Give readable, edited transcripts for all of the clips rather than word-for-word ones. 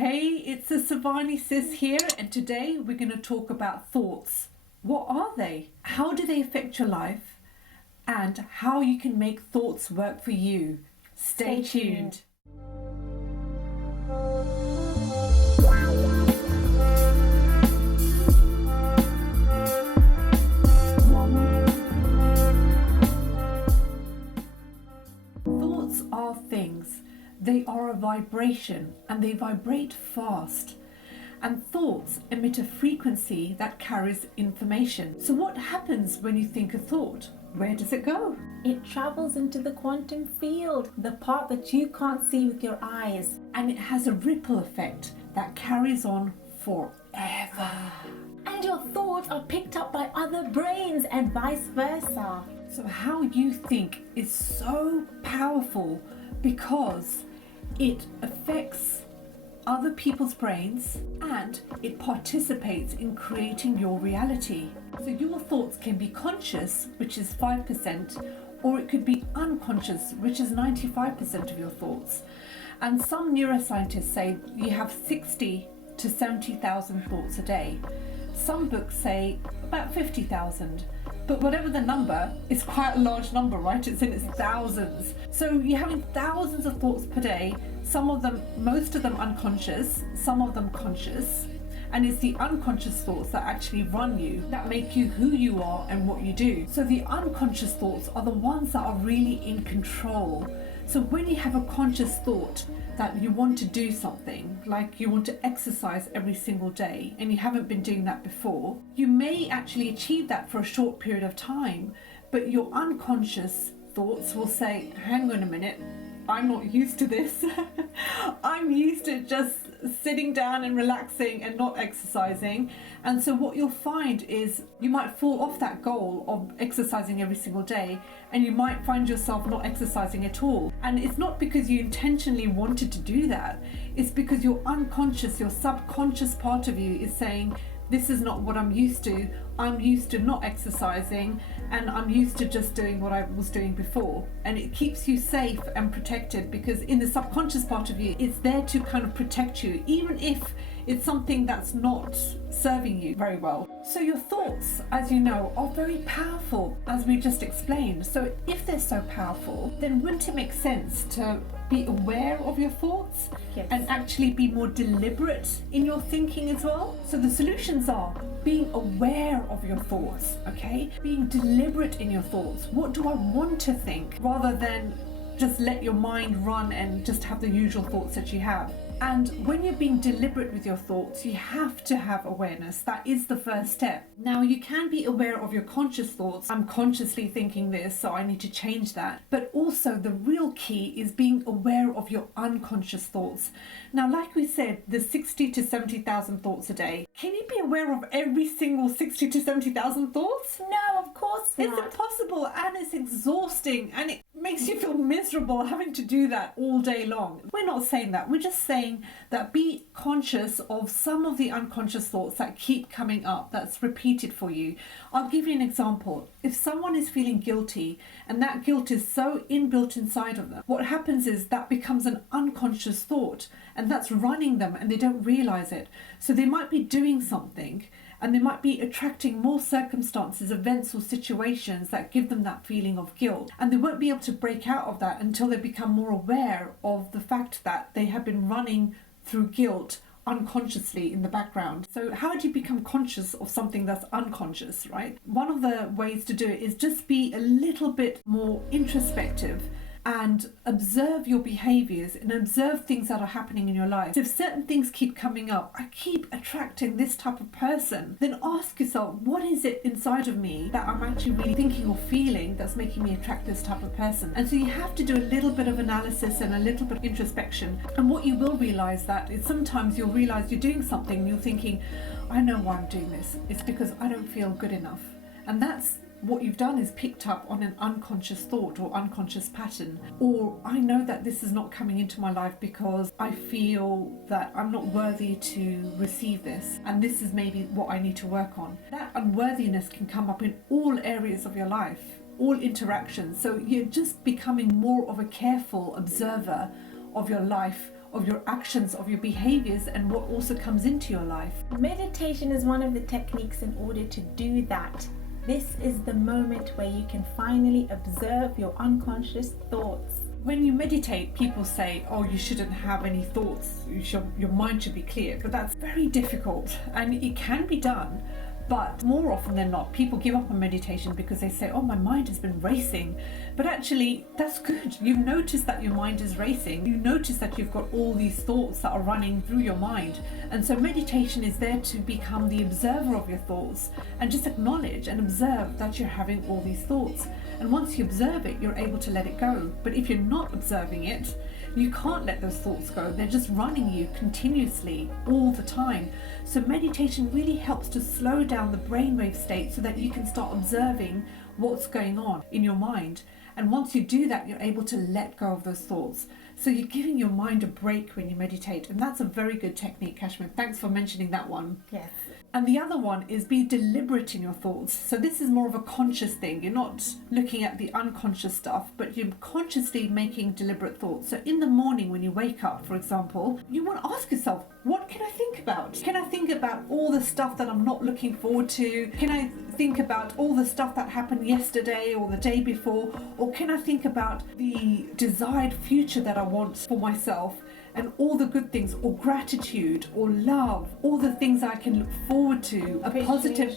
Hey, it's the SavaniSis here, and today we're going to talk about thoughts. What are they? How do they affect your life? And how you can make thoughts work for you. Stay tuned. Thoughts are things. They are a vibration and they vibrate fast. And thoughts emit a frequency that carries information. So what happens when you think a thought? Where does it go? It travels into the quantum field, the part that you can't see with your eyes. And it has a ripple effect that carries on forever. And your thoughts are picked up by other brains and vice versa. So how you think is so powerful because it affects other people's brains and it participates in creating your reality. So your thoughts can be conscious, which is 5%, or it could be unconscious, which is 95% of your thoughts. And some neuroscientists say you have 60 to 70,000 thoughts a day. Some books say about 50,000. But whatever the number, it's quite a large number, right? It's in its thousands. So you're having thousands of thoughts per day, some of them, most of them unconscious, some of them conscious. And it's the unconscious thoughts that actually run you, that make you who you are and what you do. So the unconscious thoughts are the ones that are really in control. So when you have a conscious thought that you want to do something, like you want to exercise every single day, and you haven't been doing that before, you may actually achieve that for a short period of time, but your unconscious thoughts will say, hang on a minute, I'm not used to this. I'm used to just sitting down and relaxing and not exercising. And so what you'll find is you might fall off that goal of exercising every single day, and you might find yourself not exercising at all. And it's not because you intentionally wanted to do that. It's because your unconscious, your subconscious part of you is saying, this is not what I'm used to. I'm used to not exercising, and I'm used to just doing what I was doing before. And it keeps you safe and protected because in the subconscious part of you, it's there to kind of protect you, even if it's something that's not serving you very well. So your thoughts, as you know, are very powerful, as we just explained. So if they're so powerful, then wouldn't it make sense to be aware of your thoughts? Yes. And actually be more deliberate in your thinking as well? So the solutions are being aware of your thoughts, okay? Being deliberate in your thoughts. What do I want to think? Rather than just let your mind run and just have the usual thoughts that you have. And when you're being deliberate with your thoughts, you have to have awareness. That is the first step. Now, you can be aware of your conscious thoughts. I'm consciously thinking this, so I need to change that. But also the real key is being aware of your unconscious thoughts. Now, like we said, the 60 to 70,000 thoughts a day. Can you be aware of every single 60 to 70,000 thoughts? No, of course not. It's impossible, and it's exhausting, and it makes you feel miserable having to do that all day long. We're not saying that. We're just saying that be conscious of some of the unconscious thoughts that keep coming up, that's repeated for you. I'll give you an example. If someone is feeling guilty and that guilt is so inbuilt inside of them, what happens is that becomes an unconscious thought, and that's running them and they don't realize it. So they might be doing something and they might be attracting more circumstances, events or situations that give them that feeling of guilt. And they won't be able to break out of that until they become more aware of the fact that they have been running through guilt unconsciously in the background. So how do you become conscious of something that's unconscious, right? One of the ways to do it is just be a little bit more introspective and observe your behaviors and observe things that are happening in your life. So if certain things keep coming up, I keep attracting this type of person, then ask yourself, what is it inside of me that I'm actually really thinking or feeling that's making me attract this type of person? And so you have to do a little bit of analysis and a little bit of introspection. And what you will realize that is sometimes you'll realize you're doing something and you're thinking, I know why I'm doing this. It's because I don't feel good enough. And that's what you've done is picked up on an unconscious thought or unconscious pattern. Or I know that this is not coming into my life because I feel that I'm not worthy to receive this, and this is maybe what I need to work on. That unworthiness can come up in all areas of your life, all interactions. So you're just becoming more of a careful observer of your life, of your actions, of your behaviors, and what also comes into your life. Meditation is one of the techniques in order to do that. This is the moment where you can finally observe your unconscious thoughts. When you meditate, people say, oh, you shouldn't have any thoughts, your mind should be clear, but that's very difficult, and it can be done. But more often than not, people give up on meditation because they say, oh, my mind has been racing. But actually, that's good. You've noticed that your mind is racing. You notice that you've got all these thoughts that are running through your mind. And so meditation is there to become the observer of your thoughts and just acknowledge and observe that you're having all these thoughts. And once you observe it, you're able to let it go. But if you're not observing it, you can't let those thoughts go. They're just running you continuously all the time. So meditation really helps to slow down the brainwave state so that you can start observing what's going on in your mind. And once you do that, you're able to let go of those thoughts. So you're giving your mind a break when you meditate. And that's a very good technique, Kashmir. Thanks for mentioning that one. Yes. And the other one is be deliberate in your thoughts. So this is more of a conscious thing. You're not looking at the unconscious stuff, but you're consciously making deliberate thoughts. So in the morning when you wake up, for example, you want to ask yourself, what can I think about? Can I think about all the stuff that I'm not looking forward to? Can I think about all the stuff that happened yesterday or the day before? Or can I think about the desired future that I want for myself? And all the good things, or gratitude, or love, all the things I can look forward to, a positive,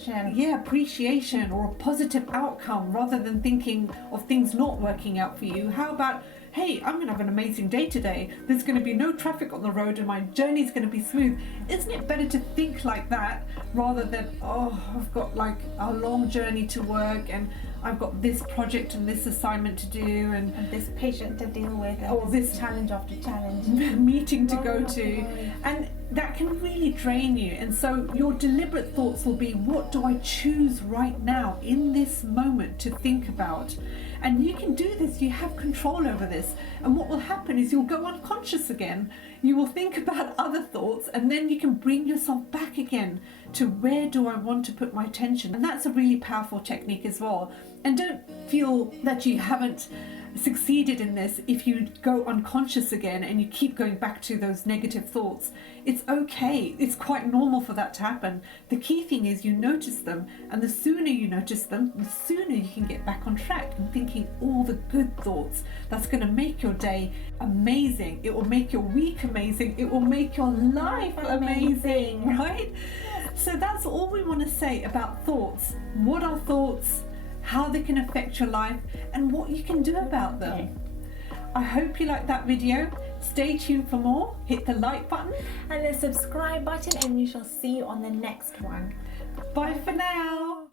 appreciation, or a positive outcome, rather than thinking of things not working out for you. How about, hey, I'm going to have an amazing day today. There's going to be no traffic on the road and my journey's going to be smooth. Isn't it better to think like that rather than, oh, I've got like a long journey to work and I've got this project and this assignment to do and this patient to deal with, or this challenge after challenge, meeting to go to, and that can really drain you. And so your deliberate thoughts will be, what do I choose right now in this moment to think about? And you can do this, you have control over this. And what will happen is you'll go unconscious again. You will think about other thoughts and then you can bring yourself back again to where do I want to put my attention. And that's a really powerful technique as well. And don't feel that you haven't succeeded in this if you go unconscious again and you keep going back to those negative thoughts. It's okay. It's quite normal for that to happen. The key thing is you notice them, and the sooner you notice them, the sooner you can get back on track and thinking all the good thoughts. That's going to make your day amazing. It will make your week amazing. It will make your life amazing, right? So that's all we want to say about thoughts. What are thoughts? How they can affect your life and what you can do about them. Okay. I hope you liked that video. Stay tuned for more. Hit the like button and the subscribe button, and we shall see you on the next one. Bye for now.